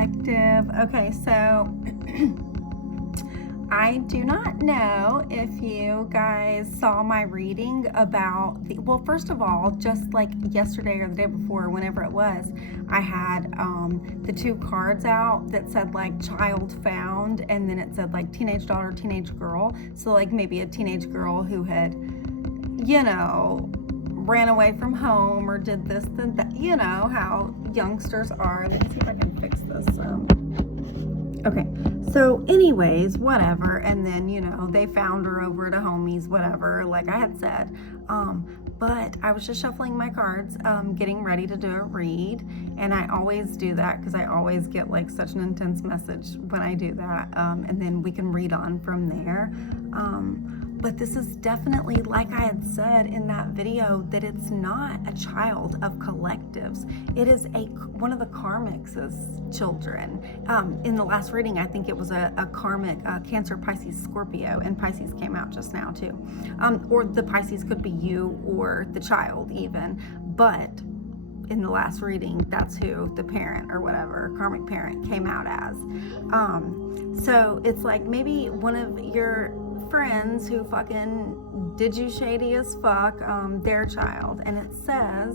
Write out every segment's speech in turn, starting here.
Collective. Okay, so I do not know if you guys saw my reading about well, first of all, just like yesterday or the day before, whenever it was, I had the two cards out that said like child found, and then it said like teenage daughter, teenage girl. So like maybe a teenage girl who had, ran away from home or did this, then that, how youngsters are. Let me see if I can fix this. Okay, so anyways, whatever, and then, they found her over at a homie's, whatever, like I had said, but I was just shuffling my cards, getting ready to do a read, and I always do that because I always get like such an intense message when I do that, and then we can read on from there. But this is definitely, like I had said in that video, that it's not a child of collectives. It is one of the karmics' children. In the last reading, I think it was a karmic Cancer, Pisces, Scorpio, and Pisces came out just now too. Or the Pisces could be you or the child even, but in the last reading, that's who the parent or whatever, karmic parent, came out as. So it's like maybe one of your friends who fucking did you shady as fuck, their child, and it says,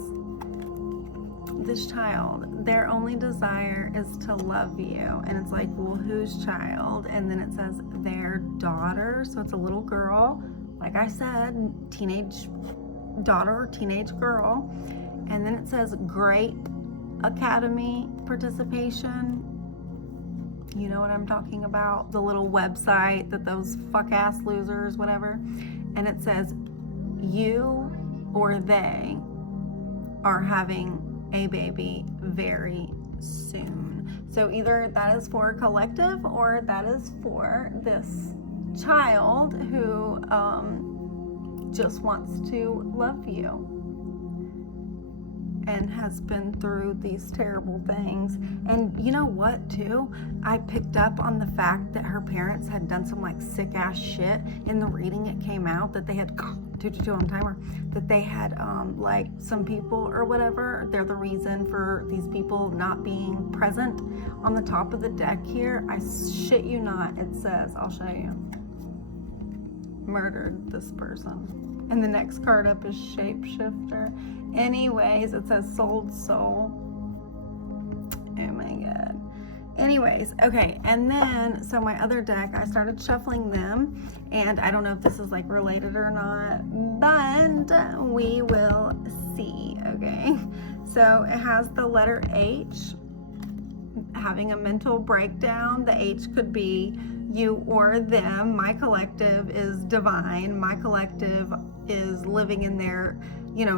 this child, their only desire is to love you, and it's like, well, whose child? And then it says their daughter, so it's a little girl, like I said, teenage daughter or teenage girl, and then it says great academy participation. You know what I'm talking about? The little website that those fuck-ass losers, whatever. And it says, you or they are having a baby very soon. So either that is for a collective or that is for this child who just wants to love you and has been through these terrible things. And you know what too? I picked up on the fact that her parents had done some like sick ass shit. In the reading it came out that they had 222 on timer, that they had like some people or whatever, they're the reason for these people not being present. On the top of the deck here, I shit you not, it says, I'll show you, murdered this person. And the next card up is shapeshifter. Anyways, it says sold soul. Oh my god. Anyways, okay, and then so my other deck, I started shuffling them, and I don't know if this is like related or not, but we will see. Okay, so it has the letter H, having a mental breakdown. The H could be you or them. My collective is divine. My collective is living in their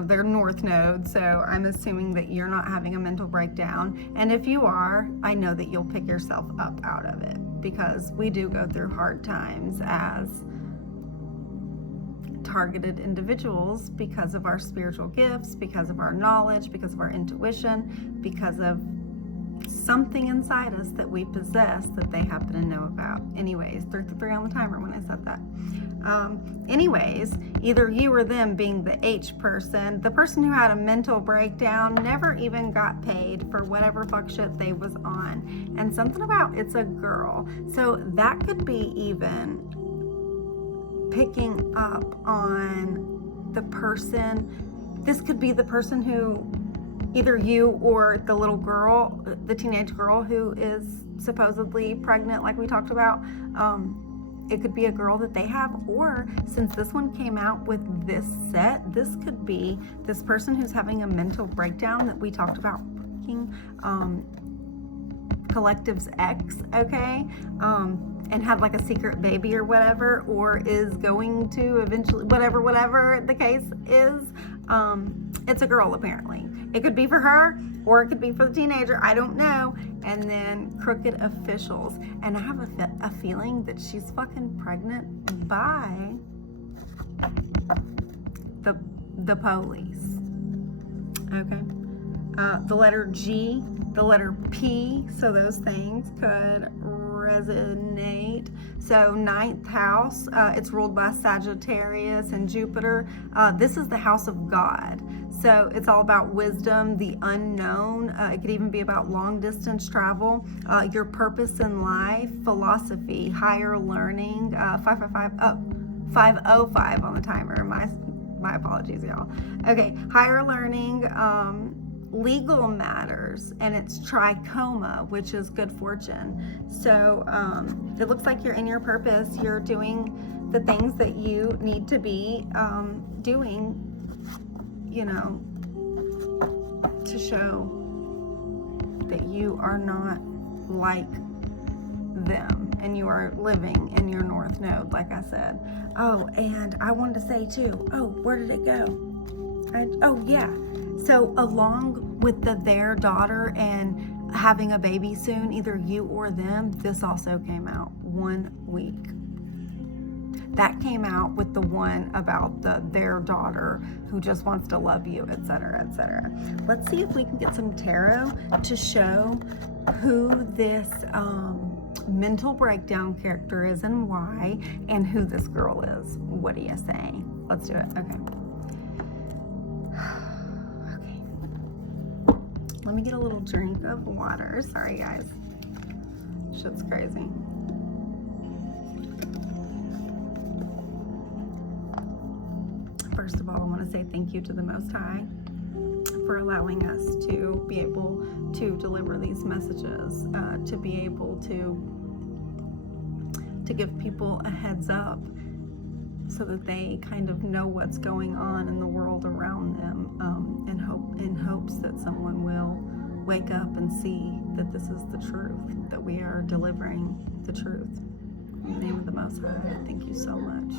their north node, so I'm assuming that you're not having a mental breakdown, and if you are, I know that you'll pick yourself up out of it, because we do go through hard times as targeted individuals because of our spiritual gifts, because of our knowledge, because of our intuition, because of something inside us that we possess that they happen to know about. Anyways, 3 on the timer when I said that. Anyways, either you or them being the H person, the person who had a mental breakdown never even got paid for whatever fuck shit they was on. And something about it's a girl. So that could be even picking up on the person. This could be the person who, either you or the little girl, the teenage girl who is supposedly pregnant, like we talked about. It could be a girl that they have, or since this one came out with this set, this could be this person who's having a mental breakdown that we talked about, collective's ex, okay? And had like a secret baby or whatever, or is going to eventually, whatever the case is. It's a girl apparently. It could be for her, or it could be for the teenager, I don't know. And then crooked officials. And I have a feeling that she's fucking pregnant by the police. Okay. The letter G, the letter P, so those things could resonate. So 9th house, it's ruled by Sagittarius and Jupiter. This is the house of God. So it's all about wisdom, the unknown. It could even be about long distance travel, your purpose in life, philosophy, higher learning. 505 on the timer. My apologies, y'all. Okay, higher learning, legal matters, and it's trichoma, which is good fortune. So it looks like you're in your purpose. You're doing the things that you need to be doing, you know, to show that you are not like them and you are living in your North Node, like I said. Oh, and I wanted to say too, oh, where did it go? Oh yeah, so along with their daughter and having a baby soon, either you or them, this also came out 1 week. That came out with the one about their daughter who just wants to love you, etc., etc. Let's see if we can get some tarot to show who this mental breakdown character is and why, and who this girl is. What do you say? Let's do it. Okay. Okay. Let me get a little drink of water. Sorry, guys. Shit's crazy. First of all, I want to say thank you to the Most High for allowing us to be able to deliver these messages, to be able to give people a heads up so that they kind of know what's going on in the world around them, in hopes that someone will wake up and see that this is the truth, that we are delivering the truth. In the name of the Most High, I thank you so much.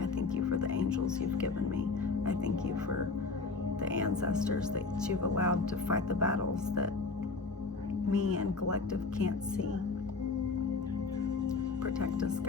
I thank you for the angels you've given me. I thank you for the ancestors that you've allowed to fight the battles that me and collective can't see. Protect us, God.